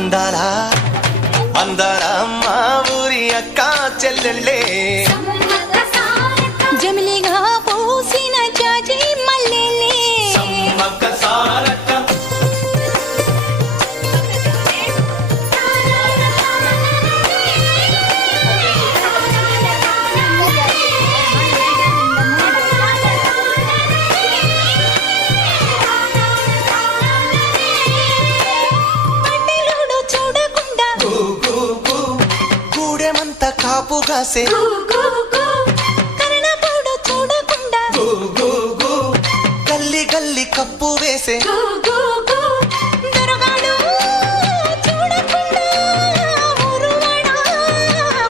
అందాల అందాల మా ఊరి అక్క చెల్లెళ్ళే జమిలిగా పూసిన జాజి మల్లెలే కాపుగాసే కరణపోడు చూడకుండా గల్లి గల్లి కప్పు వేసే